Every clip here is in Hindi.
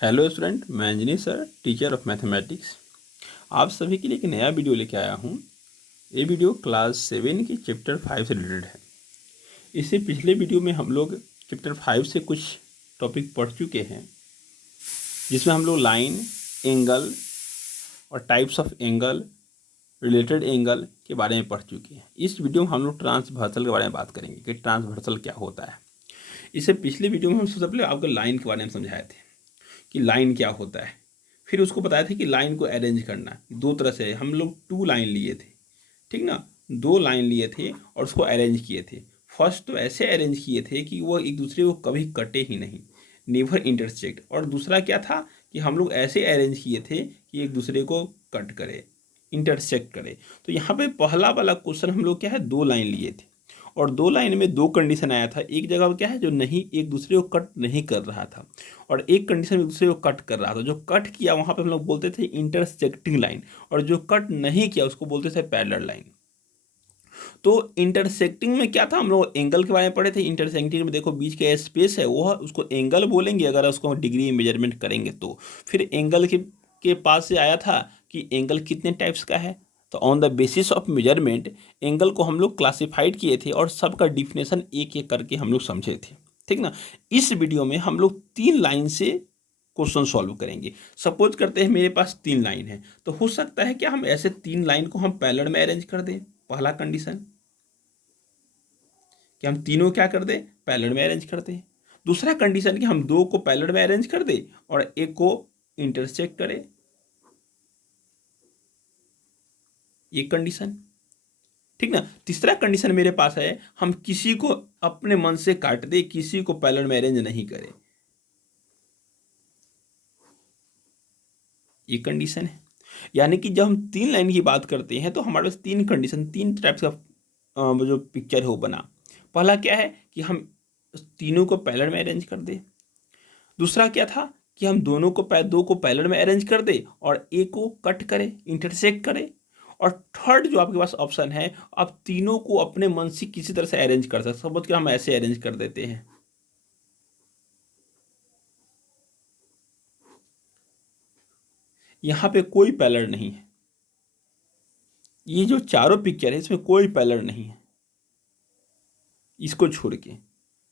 हेलो स्टूडेंट, मैं Anjani sir, teacher of mathematics. आप सभी के लिए एक नया वीडियो लेके आया हूँ। ये वीडियो क्लास 7 की चैप्टर 5 से रिलेटेड है। इससे पिछले वीडियो में हम लोग चैप्टर 5 से कुछ टॉपिक पढ़ चुके हैं, जिसमें हम लोग लाइन, एंगल और types of angle, related angle के बारे में पढ़ चुके हैं। इस वीडियो में हम लोग ट्रांसवर्सल के बारे में बात करेंगे कि ट्रांसवर्सल क्या होता है। इससे पिछले वीडियो में हम सबसे पहले आपको लाइन के बारे में समझाए थे कि लाइन क्या होता है। फिर उसको बताया था कि लाइन को अरेंज करना दो तरह से। हम लोग 2 लाइन लिए थे, ठीक ना, 2 लाइन लिए थे और उसको अरेंज किए थे। फर्स्ट तो ऐसे अरेंज किए थे कि वो एक दूसरे को कभी कटे ही नहीं, नेवर इंटरसेक्ट। और दूसरा क्या था कि हम लोग ऐसे अरेंज किए थे कि एक दूसरे को कट करे, इंटरसेक्ट करे। तो यहाँ पे पहला वाला क्वेश्चन हम लोग क्या है, 2 लाइन लिए थे और 2 लाइन में 2 कंडीशन आया था। एक जगह क्या है, जो नहीं एक दूसरे को कट नहीं कर रहा था, और एक कंडीशन में दूसरे को कट कर रहा था। जो कट किया वहाँ पे हम लोग बोलते थे इंटरसेक्टिंग लाइन, और जो कट नहीं किया उसको बोलते थे पैरेलल लाइन। तो इंटरसेक्टिंग में क्या था, हम लोग एंगल के बारे में पढ़े थे। इंटरसेक्टिंग में देखो बीच का स्पेस है, वो उसको एंगल बोलेंगे अगर उसको डिग्री मेजरमेंट करेंगे तो। फिर एंगल के पास से आया था कि एंगल कितने टाइप्स का है। तो on the basis of measurement angle को हम लोग क्लासिफाइड किए थे और सबका डिफिनेशन एक एक करके हम लोग समझे थे, ठीक ना। इस वीडियो में हम लोग 3 लाइन से क्वेश्चन सॉल्व करेंगे। सपोज करते हैं मेरे पास 3 लाइन है, तो हो सकता है क्या हम ऐसे 3 लाइन को हम पैरेलल में अरेंज कर दें। पहला कंडीशन कि हम तीनों क्या कर दें, पैरेलल में अरेंज कर दें। दूसरा कंडीशन कि हम 2 को पैरेलल में अरेंज कर दें और एक को इंटरसेक्ट करें, ये कंडीशन, ठीक ना। तीसरा कंडीशन मेरे पास है, हम किसी को अपने मन से काट दे, किसी को पैरेलल में अरेंज नहीं करें, ये कंडीशन है। यानी कि जब हम 3 लाइन की बात करते हैं तो हमारे पास 3 कंडीशन, 3 टाइप्स का जो पिक्चर है वो बना। पहला क्या है कि हम तीनों को पैरेलल में अरेंज कर दें। दूसरा क्या था कि हम दो को पैरेलल में अरेंज कर दे और एक को कट करे, इंटरसेक्ट करे। और थर्ड जो आपके पास ऑप्शन है, आप तीनों को अपने मन से किसी तरह से अरेंज कर सकते। सपोज कि हम ऐसे अरेंज कर देते हैं, यहाँ पे कोई पैरेलल नहीं है, ये जो चारों पिक्चर है इसमें कोई पैरेलल नहीं है इसको छोड़ के,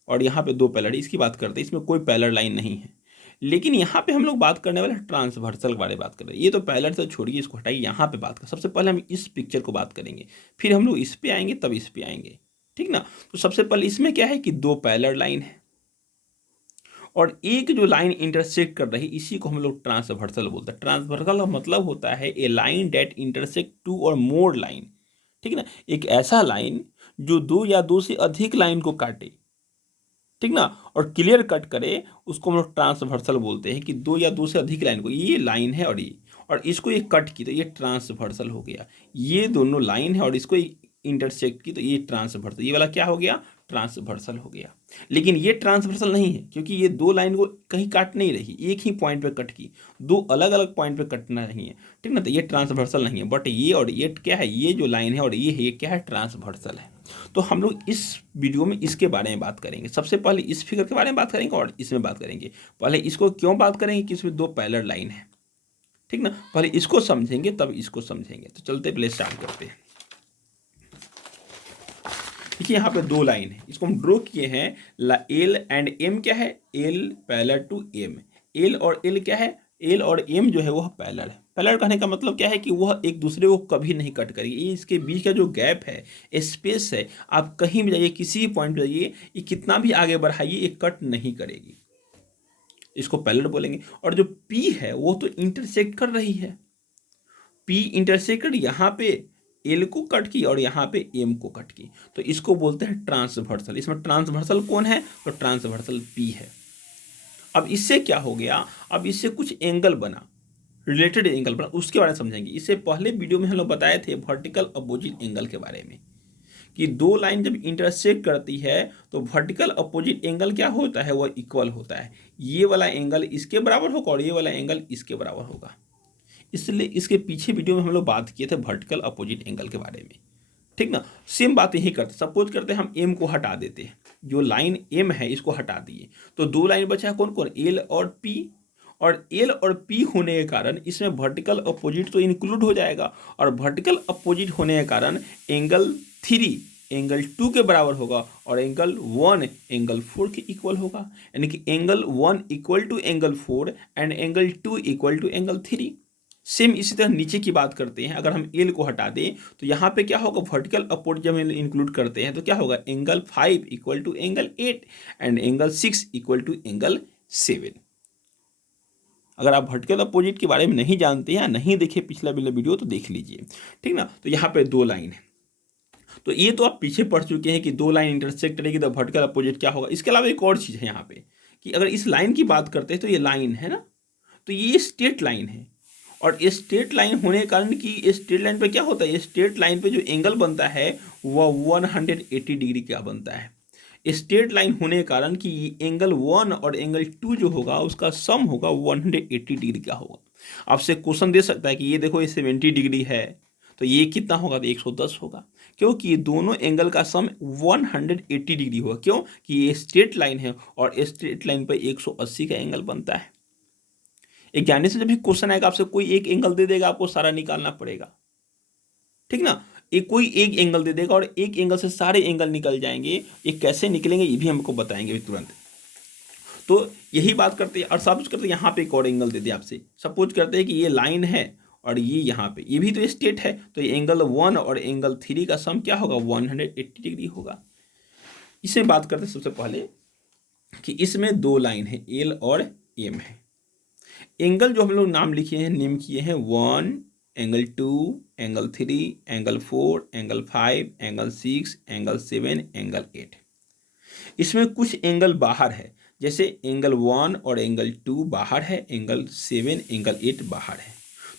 और यहाँ पे 2 पैरेलल, इसकी बात करते हैं, इसमें कोई पैरेलल लाइन नहीं है। लेकिन यहाँ पे हम लोग बात करने वाले ट्रांसवर्सल के बारे में बात कर रहे हैं। ये तो पैरेलल से छोड़िए, इसको हटाइए, यहाँ पे बात कर। सबसे पहले हम इस पिक्चर को बात करेंगे, फिर हम लोग इस पे आएंगे, तब इस पे आएंगे, ठीक ना। तो सबसे पहले इसमें क्या है कि 2 पैरेलल लाइन है और एक जो लाइन इंटरसेक्ट कर रही, इसी को हम लोग ट्रांसवर्सल बोलते हैं। ट्रांसवर्सल का मतलब होता है ए लाइन डेट इंटरसेक्ट 2 और मोर लाइन, ठीक ना। एक ऐसा लाइन जो 2 या 2 से अधिक लाइन को काटे, ठीक ना, और क्लियर कट करे, उसको हम लोग ट्रांसवर्सल बोलते हैं। कि 2 या 2 से अधिक लाइन को, ये लाइन है और इसको ये कट की तो ये ट्रांसवर्सल हो गया। ये दोनों लाइन है और इसको इंटरसेक्ट की तो ये ट्रांसवर्सल, ये वाला क्या हो गया, ट्रांसवर्सल हो गया। लेकिन ये ट्रांसवर्सल नहीं है क्योंकि ये 2 लाइन को कहीं काट नहीं रही, एक ही पॉइंट पे कट की, 2 अलग अलग पॉइंट पे कटना नहीं है, ठीक ना। तो ये ट्रांसवर्सल नहीं है। बट ये और ये क्या है, ये जो लाइन है और ये है, ये क्या है, ट्रांसवर्सल है। तो हम लोग इस वीडियो में इसके बारे में बात करेंगे। सबसे पहले इस फिगर के बारे में बात करेंगे और इसमें बात करेंगे। पहले इसको क्यों बात करेंगे कि इसमें 2 पैरेलल लाइन है, ठीक ना। पहले इसको समझेंगे तब इसको समझेंगे। तो चलते पहले स्टार्ट करते हैं। देखिए यहाँ पे 2 लाइन है, इसको हम ड्रॉ किए हैं। एल एंड एम क्या है, L parallel to M. L और एल क्या है, एल और एम जो है वह पैरेलल है। पैरेलल कहने का मतलब क्या है कि वह एक दूसरे को कभी नहीं कट करेगी। ये इसके बीच का जो गैप है, स्पेस है, आप कहीं भी जाइए, किसी भी पॉइंट पर जाइए, ये कितना भी आगे बढ़ाइए, ये कट नहीं करेगी, इसको पैरेलल बोलेंगे। और जो पी है वो तो इंटरसेक्ट कर रही है, पी इंटरसेक्टेड यहाँ पे एल को कट की और यहाँ पे एम को कट की, तो इसको बोलते हैं ट्रांसवर्सल। इसमें ट्रांसवर्सल कौन है, तो ट्रांसवर्सल पी है। अब इससे क्या हो गया, अब इससे कुछ एंगल बना, रिलेटेड एंगल बना, उसके बारे में समझेंगे। इससे पहले वीडियो में हम लोग बताए थे वर्टिकल अपोजिट एंगल के बारे में, कि 2 लाइन जब इंटरसेक्ट करती है तो वर्टिकल अपोजिट एंगल क्या होता है, वह इक्वल होता है। ये वाला एंगल इसके बराबर होगा और ये वाला एंगल इसके बराबर होगा। इसलिए इसके पीछे वीडियो में हम लोग बात किए थे वर्टिकल अपोजिट एंगल के बारे में, ठीक ना। सेम बात यही करते, सपोज करते हैं हम एम को हटा देते हैं, जो लाइन एम है इसको हटा दिए, तो 2 लाइन बचा है, कौन कौन, एल और पी। और एल और पी होने के कारण इसमें वर्टिकल अपोजिट तो इंक्लूड हो जाएगा, और वर्टिकल अपोजिट होने के कारण एंगल 3 एंगल 2 के बराबर होगा और एंगल 1 एंगल 4 के इक्वल होगा, यानी कि angle 1 equal to angle 4 and angle 2 equal to angle 3। Same इसी तरह नीचे की बात करते हैं, अगर हम एल को हटा दें तो यहाँ पे क्या होगा, वर्टिकल अपोजिट जब हम इंक्लूड करते हैं तो क्या होगा, angle 5 equal to angle 8 and angle 6 equal to angle 7। अगर आप वर्टिकल अपोजिट के बारे में नहीं जानते हैं या नहीं देखे पिछला वीडियो तो देख लीजिए, ठीक ना। तो यहाँ पे 2 लाइन है, तो ये तो आप पीछे पढ़ चुके हैं कि 2 लाइन इंटरसेक्ट करेगी तो वर्टिकल अपोजिट क्या होगा। इसके अलावा एक और चीज़ है यहाँ पे कि अगर इस लाइन की बात करते हैं तो ये लाइन है ना, तो ये स्ट्रेट लाइन है, और स्ट्रेट लाइन होने के कारण कि स्ट्रेट लाइन पे क्या होता है, स्ट्रेट लाइन पे जो एंगल बनता है वह 180 डिग्री का बनता है। स्ट्रेट लाइन होने के कारण कि एंगल 1 और एंगल 2 जो होगा उसका सम होगा 180 डिग्री का होगा। आपसे क्वेश्चन दे सकता है कि ये देखो ये 70 डिग्री है तो ये कितना होगा, तो 110 होगा, क्योंकि ये दोनों एंगल का सम 180 डिग्री होगा। क्यों कि ये स्ट्रेट लाइन है और स्ट्रेट लाइन पर 180 का एंगल बनता है। एक जानने से जब भी क्वेश्चन आएगा आपसे कोई एक एंगल दे देगा, आपको सारा निकालना पड़ेगा, ठीक ना। एक कोई एक एंगल दे देगा और एक एंगल से सारे एंगल निकल जाएंगे, ये कैसे निकलेंगे ये भी हमको बताएंगे तुरंत। तो यही बात करते हैं, और सपोज करते हैं यहाँ पे एक और एंगल दे दिया आपसे, सपोज करते हैं कि ये लाइन है और ये यहाँ पे ये भी तो स्ट्रेट है, तो ये एंगल 1 और एंगल 3 का सम क्या होगा, 180 डिग्री होगा। इसमें बात करते हैं सबसे पहले कि इसमें 2 लाइन है, एल और एम है। एंगल जो हम लोग नाम लिखे हैं, नेम किए हैं, 1 angle 2 angle 3 angle 4 angle 5 angle 6 angle 7 angle 8। इसमें कुछ एंगल बाहर है, जैसे एंगल 1 और एंगल 2 बाहर है, एंगल 7 एंगल 8 बाहर है,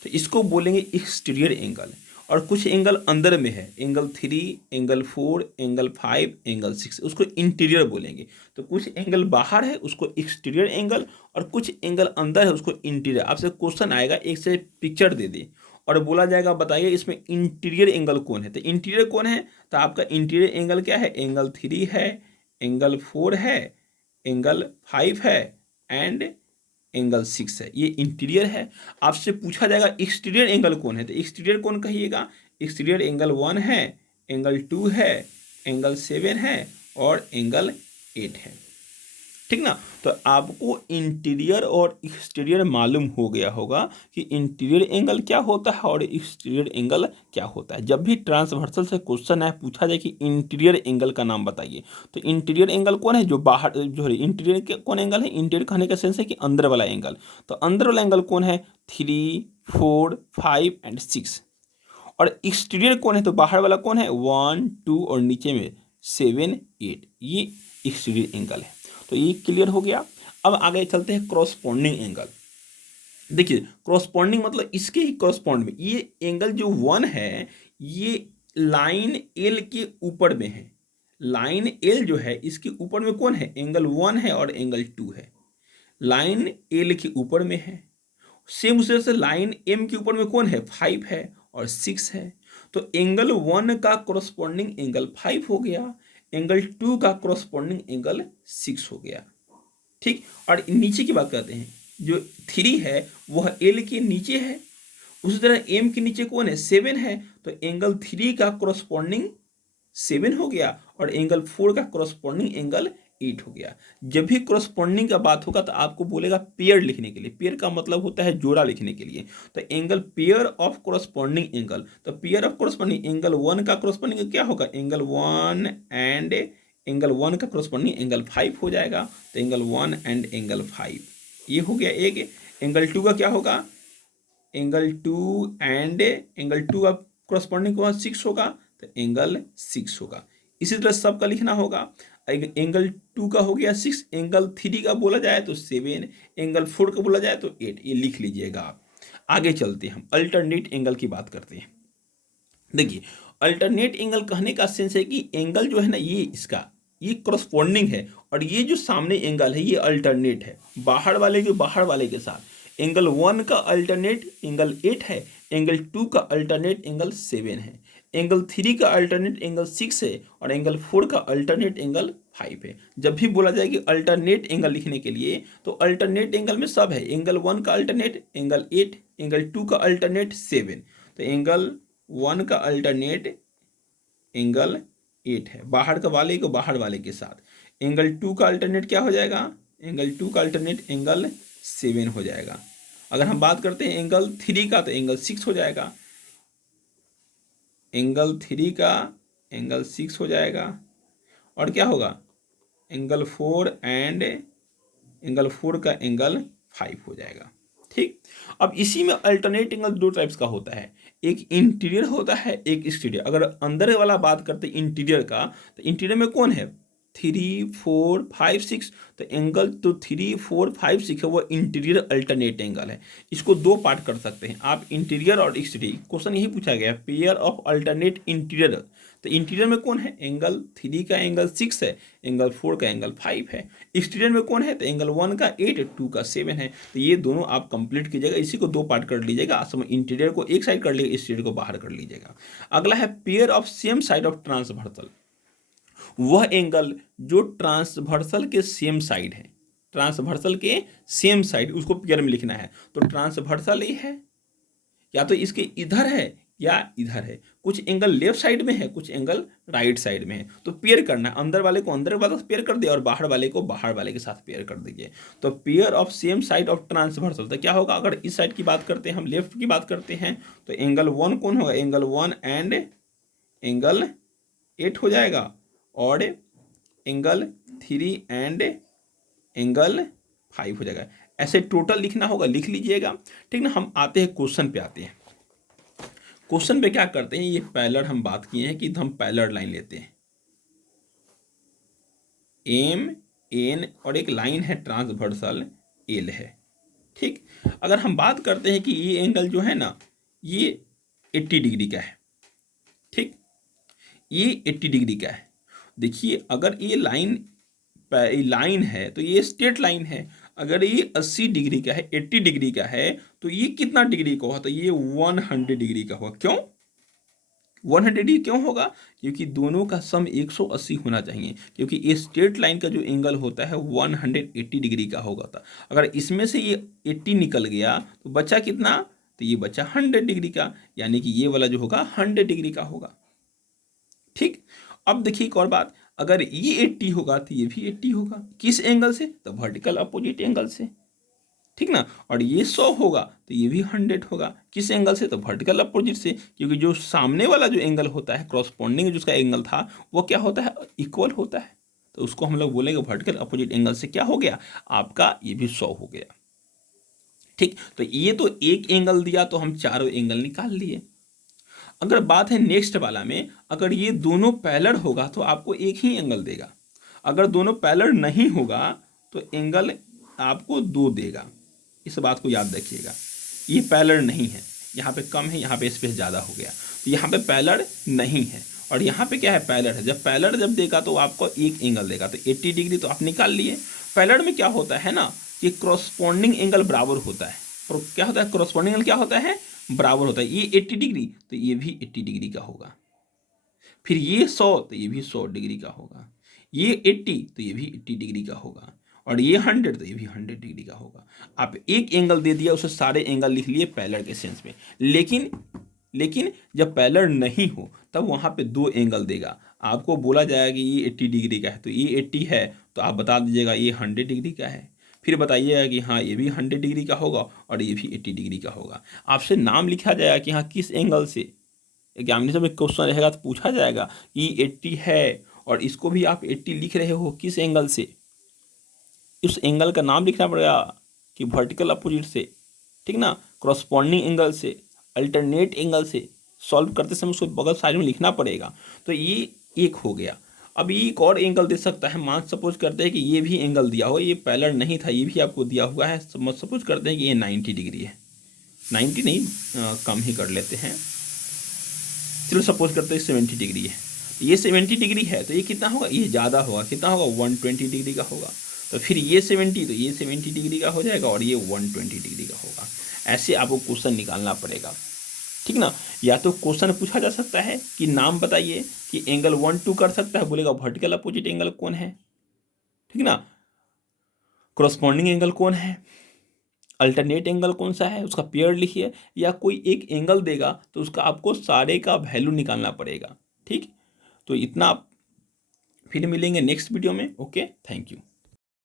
तो इसको बोलेंगे एक्सटीरियर एंगल। और कुछ एंगल अंदर में है, एंगल 3 एंगल 4 एंगल 5 एंगल 6, उसको इंटीरियर बोलेंगे। तो कुछ एंगल बाहर है उसको एक्सटीरियर एंगल, और कुछ एंगल अंदर है उसको इंटीरियर। आपसे क्वेश्चन आएगा, एक से पिक्चर दे दे और बोला जाएगा बताइए इसमें इंटीरियर एंगल कौन है, तो इंटीरियर कौन है, तो आपका इंटीरियर एंगल क्या है, एंगल 3 है, एंगल 4 है, एंगल 5 है एंड एंगल 6 है, ये इंटीरियर है। आपसे पूछा जाएगा एक्सटीरियर एंगल कौन है, तो एक्सटीरियर कौन कहिएगा, एक्सटीरियर एंगल 1 है, एंगल 2 है, एंगल 7 है और एंगल 8 है, ठीक ना। तो आपको इंटीरियर और एक्सटीरियर मालूम हो गया होगा कि इंटीरियर एंगल क्या होता है और एक्सटीरियर एंगल क्या होता है। जब भी ट्रांसवर्सल से क्वेश्चन है पूछा जाए कि इंटीरियर एंगल का नाम बताइए, तो इंटीरियर एंगल कौन है, जो बाहर जो है इंटीरियर कौन एंगल है, इंटीरियर कहने का सेंस है कि अंदर वाला एंगल। तो अंदर वाला एंगल कौन है, 3 4 5 एंड 6। और एक्सटीरियर कौन है, तो बाहर वाला कौन है, 1 2 और नीचे में 7 8, ये एक्सटीरियर एंगल है। तो ये क्लियर हो गया। अब आगे चलते हैं क्रॉसपॉन्डिंग एंगल। देखिए क्रॉसपॉन्डिंग मतलब इसके ही क्रॉसपॉन्ड में ये एंगल जो 1 है ये लाइन एल के ऊपर में है। लाइन एल जो है इसके ऊपर में कौन है, एंगल 1 है और एंगल 2 है, लाइन एल के ऊपर में है। सेम उसी तरह से लाइन एम के ऊपर में कौन है, 5 है और 6 है। तो एंगल 1 का क्रॉसपॉन्डिंग एंगल 5 हो गया, एंगल 2 का क्रॉसपॉन्डिंग एंगल 6 हो गया, ठीक। और नीचे की बात करते हैं, जो 3 है वह एल के नीचे है, उसी तरह एम के नीचे कौन है, 7 है, तो एंगल 3 का क्रॉसपॉन्डिंग 7 हो गया और एंगल 4 का क्रॉसपॉन्डिंग एंगल 8 हो गया। जब भी क्रॉसपॉन्डिंग का बात होगा तो आपको बोलेगा पेयर लिखने के लिए, पेयर का मतलब होता है जोड़ा लिखने के लिए। तो angle pair of corresponding angle, तो पेयर ऑफ क्रॉसपॉन्डिंग एंगल 1 का क्रॉसपॉन्डिंग क्या होगा, एंगल 1 एंड एंगल 1 का क्रॉसपॉन्डिंग एंगल 5 हो जाएगा, तो एंगल 1 एंड एंगल 5 ये हो गया एक। एंगल 2 का क्या होगा, एंगल 2 एंड एंगल 2 का क्रॉसपॉन्डिंग 6 होगा, तो एंगल 6 होगा। इसी तरह सबका लिखना होगा, एंगल 2 का हो गया 6, एंगल 3 का बोला जाए तो 7, एंगल 4 का बोला जाए तो 8, ये लिख लीजिएगा आप। आगे चलते हैं, हम अल्टरनेट एंगल की बात करते हैं। देखिए अल्टरनेट एंगल कहने का सेंस है कि एंगल जो है ना ये इसका ये क्रॉसपॉन्डिंग है और ये जो सामने एंगल है ये अल्टरनेट है बाहर वाले के साथ। एंगल 1 का अल्टरनेट एंगल 8 है, एंगल 2 का अल्टरनेट एंगल 7 है, एंगल 3 का अल्टरनेट एंगल 6 है और एंगल 4 का अल्टरनेट एंगल 5 है। जब भी बोला जाए कि अल्टरनेट एंगल लिखने के लिए, तो अल्टरनेट एंगल में सब है, एंगल 1 का अल्टरनेट एंगल 8, एंगल 2 का अल्टरनेट 7, तो एंगल 1 का अल्टरनेट एंगल 8 है, बाहर का वाले को बाहर वाले के साथ। एंगल 2 का अल्टरनेट क्या हो जाएगा, एंगल 2 का अल्टरनेट एंगल 7 हो जाएगा। अगर हम बात करते हैं एंगल 3 का, तो एंगल 6 हो जाएगा, एंगल 3 का एंगल 6 हो जाएगा। और क्या होगा, एंगल 4 एंड एंगल 4 का एंगल 5 हो जाएगा। ठीक, अब इसी में अल्टरनेट एंगल दो टाइप्स का होता है, एक इंटीरियर होता है, एक एक्सटीरियर। अगर अंदर वाला बात करते हैं इंटीरियर का, तो इंटीरियर में कौन है, 3, 4, 5, 6, तो एंगल तो 3, 4, 5, 6 है, वो इंटीरियर अल्टरनेट एंगल है। इसको दो पार्ट कर सकते हैं आप, इंटीरियर और एक्सटीरियर। क्वेश्चन यही पूछा गया है, पेयर ऑफ अल्टरनेट इंटीरियर। तो इंटीरियर में कौन है, एंगल 3 का एंगल 6 है, एंगल 4 का एंगल 5 है। एक्सटीरियर में कौन है, तो एंगल 1 का 8, 2 का 7 है। तो ये दोनों आप कंप्लीट कीजिएगा, इसी को दो पार्ट कर लीजिएगा। समय इंटीरियर को एक साइड कर लीजिएगा, एक्सटीरियर को बाहर कर लीजिएगा। अगला है pair of same side of transversal. वह एंगल जो ट्रांसवर्सल के सेम साइड है, ट्रांसवर्सल के सेम साइड, उसको पेयर में लिखना है। तो ट्रांसवर्सल ये है, या तो इसके इधर है या इधर है, कुछ एंगल लेफ्ट साइड में है, कुछ एंगल राइट साइड में है। तो पेयर करना है, अंदर वाले को अंदर वाले से पेयर कर दिया और बाहर वाले को बाहर वाले के साथ पेयर कर दीजिए। तो pair of same side of transversal, तो क्या होगा, अगर इस साइड की बात करते हैं, हम लेफ्ट की बात करते हैं, तो एंगल 1 कौन होगा, एंगल 1 एंड एंगल 8 हो जाएगा, और एंगल 3 एंड एंगल 5 हो जाएगा। ऐसे टोटल लिखना होगा, लिख लीजिएगा। ठीक ना, हम आते हैं क्वेश्चन पे आते हैं। क्वेश्चन पे क्या करते हैं, ये पैरेलल हम बात किए हैं कि हम पैरेलल लाइन लेते हैं, एम एन और एक लाइन है ट्रांसवर्सल एल है। ठीक, अगर हम बात करते हैं कि ये एंगल जो है ना, ये 80 डिग्री का है। ठीक, ये 80 डिग्री का है। देखिए, अगर ये लाइन है तो ये स्ट्रेट लाइन है। अगर ये 80 डिग्री का है, 80 डिग्री का है, तो ये कितना डिग्री का होगा, तो ये 100 डिग्री का होगा। क्यों 100 डिग्री क्यों होगा, क्योंकि दोनों का सम 180 होना चाहिए, क्योंकि ये स्ट्रेट लाइन का जो एंगल होता है 180 डिग्री का होगा था। अगर इसमें से ये 80 निकल गया तो बचा कितना, तो ये बचा 100 डिग्री का, यानी कि ये वाला जो होगा 100 डिग्री का होगा। ठीक, अब देखिए एक और बात, अगर ये 80 होगा तो ये भी 80 होगा। किस एंगल से, तो वर्टिकल अपोजिट एंगल से। ठीक ना, और ये 100 होगा तो ये भी 100 होगा। किस एंगल से, तो वर्टिकल अपोजिट से, क्योंकि जो सामने वाला जो एंगल होता है, क्रॉसपोंडिंग जो उसका एंगल था, वो क्या होता है, इक्वल होता है। तो उसको हम लोग बोलेंगे वर्टिकल अपोजिट एंगल से क्या हो गया आपका, ये भी 100 हो गया। ठीक, तो ये तो एक एंगल दिया, तो हम चारों एंगल निकाल लिए। अगर बात है नेक्स्ट वाला में, अगर ये दोनों पैरेलल होगा तो आपको एक ही एंगल देगा। अगर दोनों पैरेलल नहीं होगा तो एंगल आपको 2 देगा। इस बात को याद रखिएगा, ये पैरेलल नहीं है, यहाँ पे कम है, यहाँ पे स्पेस ज़्यादा हो गया, तो यहाँ पे पैरेलल नहीं है। और यहाँ पे क्या है, पैरेलल है। जब पैरेलल जब देगा तो आपको एक एंगल देगा, तो 80 डिग्री तो आप निकाल लिए। पैरेलल में क्या होता है ना, कि क्रॉसपोंडिंग एंगल बराबर होता है। और क्या होता है, क्रॉसपोंडिंग एंगल क्या होता है, बराबर होता है। ये 80 डिग्री तो ये भी 80 डिग्री का होगा, फिर ये 100 तो ये भी 100 डिग्री का होगा, ये 80 तो ये भी 80 डिग्री का होगा, और ये 100 तो ये भी 100 डिग्री का होगा। आप एक एंगल दे दिया, उसे सारे एंगल लिख लिए पैरेलल के सेंस में। लेकिन जब पैरेलल नहीं हो तब वहाँ पे 2 एंगल देगा। आपको बोला जाएगा कि ये 80 डिग्री का है, तो ये 80 है तो आप बता दीजिएगा ये 100 डिग्री का है। फिर बताइएगा कि हाँ ये भी 100 डिग्री का होगा और ये भी 80 डिग्री का होगा। आपसे नाम लिखा जाएगा कि हाँ किस एंगल से, एग्जामिनेशन में क्वेश्चन रहेगा तो पूछा जाएगा कि 80 है और इसको भी आप 80 लिख रहे हो, किस एंगल से, उस एंगल का नाम लिखना पड़ेगा कि वर्टिकल अपोजिट से, ठीक ना, क्रॉसपॉन्डिंग एंगल से, अल्टरनेट एंगल से। सॉल्व करते समय उसको बगल साइड में लिखना पड़ेगा। तो ये एक हो गया। अब ये एक और एंगल दे सकता है। मान सपोज करते हैं कि ये भी एंगल दिया हो, ये पैरेलल नहीं था, ये भी आपको दिया हुआ है। सपोज करते हैं कि ये 90 डिग्री है, 90 नहीं कम ही कर लेते हैं, चलो सपोज करते हैं 70 डिग्री है। ये 70 डिग्री है तो ये कितना होगा, ये ज़्यादा होगा, कितना होगा 120 डिग्री का होगा। तो फिर ये 70 तो ये 70 डिग्री का हो जाएगा और ये 120 डिग्री का होगा। ऐसे आपको क्वेश्चन निकालना पड़ेगा, ठीक ना। या तो क्वेश्चन पूछा जा सकता है कि नाम बताइए कि एंगल 1 2 कर सकता है, बोलेगा वर्टिकल अपोजिट एंगल कौन है, ठीक ना। क्रॉसपॉन्डिंग एंगल कौन है, अल्टरनेट एंगल कौन सा है, उसका पेयर लिखिए, या कोई एक एंगल देगा तो उसका आपको सारे का वैल्यू निकालना पड़ेगा। ठीक, तो इतना आप फिर मिलेंगे नेक्स्ट वीडियो में। Okay, thank you.